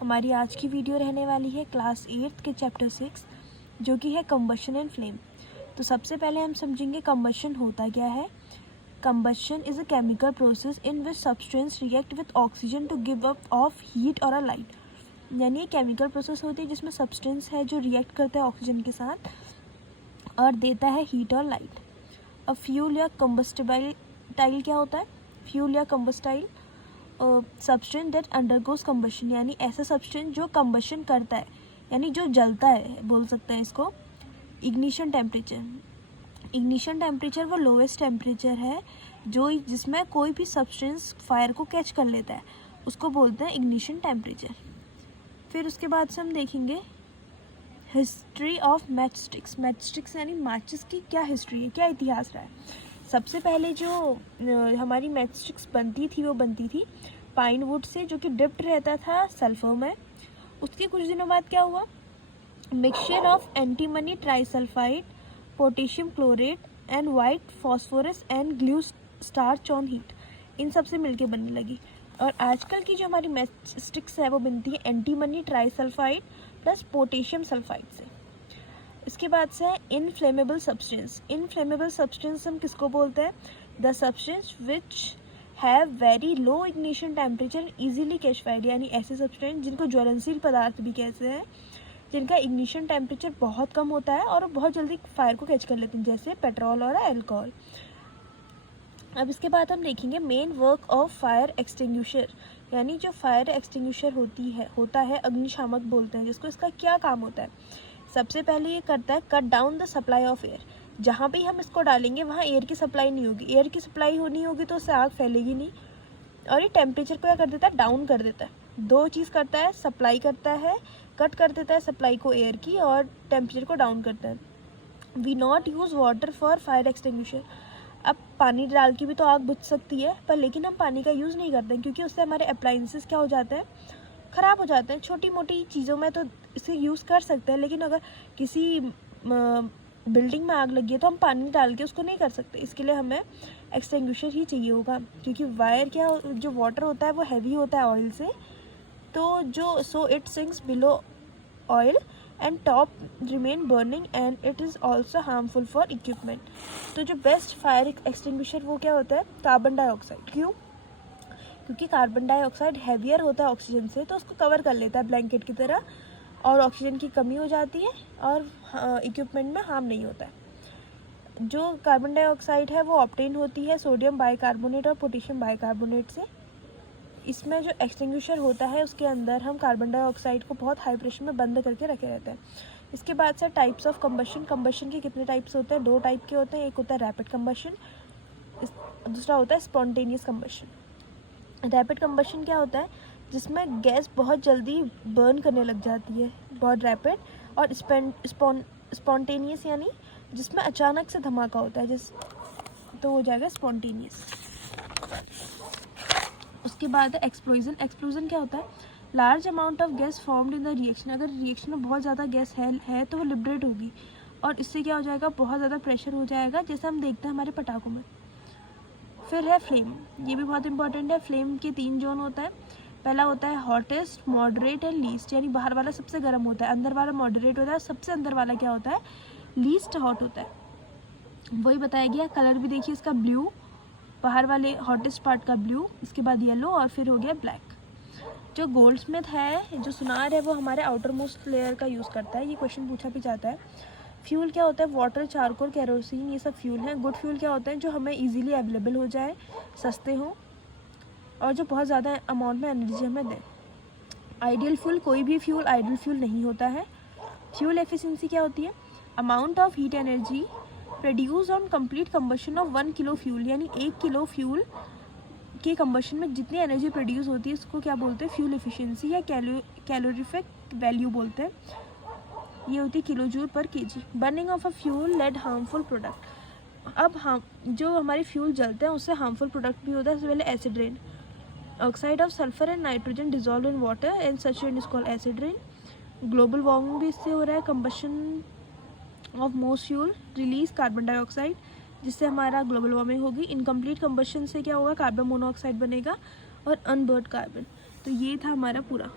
हमारी आज की वीडियो रहने वाली है क्लास 8 के चैप्टर 6 जो कि है कंबशन एंड फ्लेम। तो सबसे पहले हम समझेंगे कंबशन होता क्या है। Combustion is a chemical process in which substance react with oxygen to give up off heat और अ लाइट। यानी एक केमिकल प्रोसेस होती है जिसमें सब्सटेंस है जो रिएक्ट करता है ऑक्सीजन के साथ और देता है हीट और लाइट। अब फ्यूल या कंबस्टिबल क्या होता है? फ्यूल या combustible substance that undergoes combustion, यानी ऐसा सब्सटेंस जो कंबशन करता है यानी जो जलता है, बोल सकते हैं इसको। इग्निशन टेम्परेचर वो लोवेस्ट टेम्परेचर है जो जिसमें कोई भी सब्सटेंस फायर को कैच कर लेता है, उसको बोलते हैं इग्निशन टेम्परेचर। फिर उसके बाद से हम देखेंगे हिस्ट्री ऑफ मैचस्टिक्स यानी माचिस की क्या हिस्ट्री है, क्या इतिहास रहा है। सबसे पहले जो हमारी मैचस्टिक्स बनती थी पाइन वुड से, जो कि डिप्ड रहता था सल्फर में। उसके कुछ दिनों बाद क्या हुआ, mixture of antimony trisulphide, potassium chlorate and white phosphorus and glue starch on heat, इन सब से मिलके बनने लगी। और आजकल की जो हमारी मैचस्टिक्स है वो बनती है antimony trisulphide plus potassium sulphide से। इसके बाद से है इनफ्लेमेबल सब्सटेंस हम किसको बोलते हैं? The substance which have very low ignition temperature easily catch fire, यानी ऐसे सब्सटेंस जिनको ज्वलनशील पदार्थ भी कहते हैं, जिनका इग्निशन टेम्परेचर बहुत कम होता है और बहुत जल्दी फायर को कैच कर लेते हैं, जैसे पेट्रोल और अल्कोहल। अब इसके बाद हम देखेंगे main work of fire extinguisher, यानी जो फायर एक्सटिंग्विशर होता है अग्निशामक बोलते हैं जिसको। इसका क्या काम होता है? सबसे पहले ये करता है cut down the supply of air. जहाँ भी हम इसको डालेंगे वहाँ एयर की सप्लाई नहीं होगी, एयर की सप्लाई नहीं होगी तो उससे आग फैलेगी नहीं। और ये टेम्परेचर को क्या कर देता है? डाउन कर देता है। दो चीज़ करता है, सप्लाई करता है, कट कर देता है सप्लाई को एयर की, और टेम्परेचर को डाउन करता है। We not use water for fire extinguisher. अब पानी डाल के भी तो आग बुझ सकती है, पर लेकिन हम पानी का यूज़ नहीं करते हैं क्योंकि उससे हमारे अप्लायंसेस क्या हो जाते हैं? ख़राब हो जाते हैं। छोटी मोटी चीज़ों में तो इसे यूज़ कर सकते हैं, लेकिन अगर किसी बिल्डिंग में आग लगी है तो हम पानी डाल के उसको नहीं कर सकते। इसके लिए हमें एक्सटिंग्विशर ही चाहिए होगा, क्योंकि जो वाटर होता है वो हैवी होता है ऑयल से, तो so it sinks below oil and top remain burning and it is also harmful for equipment. तो जो बेस्ट फायर एक्सटिंग्विशर वो क्या होता है? Carbon dioxide. क्यों? क्योंकि कार्बन डाइऑक्साइड हैवियर होता है ऑक्सीजन से, तो उसको कवर कर लेता है ब्लैंकेट की तरह, और ऑक्सीजन की कमी हो जाती है और इक्विपमेंट में हार्म नहीं होता है। जो कार्बन डाइऑक्साइड है वो ऑब्टेन होती है सोडियम बाइकार्बोनेट और पोटेशियम बाइकार्बोनेट से। इसमें जो एक्सटिंग्विशर होता है उसके अंदर हम कार्बन डाइऑक्साइड को बहुत हाई प्रेशर में बंद करके रखे रहते हैं। इसके बाद से टाइप्स ऑफ कंबशन के कितने टाइप्स होते हैं? 2 टाइप के होते हैं। एक होता है रैपिड कंबशन, दूसरा होता है स्पॉन्टेनियस कंबशन। रैपिड कंबशन क्या होता है? जिसमें गैस बहुत जल्दी बर्न करने लग जाती है, बहुत रैपिड। और स्पॉन्टेनियस यानी जिसमें अचानक से धमाका होता है, तो हो जाएगा स्पॉन्टेनियस। उसके बाद एक्सप्लोजन क्या होता है? Large amount of gas formed in the reaction. अगर रिएक्शन में बहुत ज़्यादा गैस है तो वो लिबरेट होगी और इससे क्या हो जाएगा? बहुत ज़्यादा प्रेशर हो जाएगा, जैसे हम देखते हैं हमारे पटाखों में। फिर है फ्लेम, ये भी बहुत इंपॉर्टेंट है। फ्लेम के 3 जोन होता है। पहला होता है हॉटेस्ट, मॉडरेट एंड लीस्ट, यानी बाहर वाला सबसे गर्म होता है, अंदर वाला मॉडरेट होता है, सबसे अंदर वाला क्या होता है? लीस्ट हॉट होता है। वही बताया गया। कलर भी देखिए इसका ब्लू, बाहर वाले हॉटेस्ट पार्ट का ब्लू, इसके बाद येलो और फिर हो गया ब्लैक। जो गोल्डस्मिथ है, जो सुनार है, वो हमारे आउटर मोस्ट लेयर का यूज़ करता है। ये क्वेश्चन पूछा भी जाता है। फ्यूल क्या होता है? वाटर, चारकोल, केरोसिन, ये सब फ्यूल हैं। गुड फ्यूल क्या होते हैं? जो हमें इजीली अवेलेबल हो जाए, सस्ते हों और जो बहुत ज़्यादा अमाउंट में एनर्जी हमें दें। आइडियल फ्यूल, कोई भी फ्यूल आइडियल फ्यूल नहीं होता है। फ्यूल एफिशिएंसी क्या होती है? Amount of heat energy produce on complete combustion of 1 kilo fuel, यानी 1 किलो फ्यूल के कंबशन में जितनी एनर्जी प्रोड्यूस होती है उसको क्या बोलते हैं? फ्यूल एफिशिएंसी या कैलोरीफिक वैल्यू बोलते हैं। ये होती है kilo joule per KG. Burning of a fuel led harmful product. अब जो हमारे फ्यूल जलते हैं उससे हार्मफुल प्रोडक्ट भी होता है। सबसे पहले acid rain, oxide of sulphur and nitrogen dissolve in water and such rain is called acid rain. Global warming भी इससे हो रहा है। Combustion of most fuel release carbon dioxide, जिससे हमारा ग्लोबल वार्मिंग होगी। इनकम्प्लीट कंबशन से क्या होगा? कार्बन मोनोऑक्साइड बनेगा और अनबर्न्ड कार्बन। तो ये था हमारा पूरा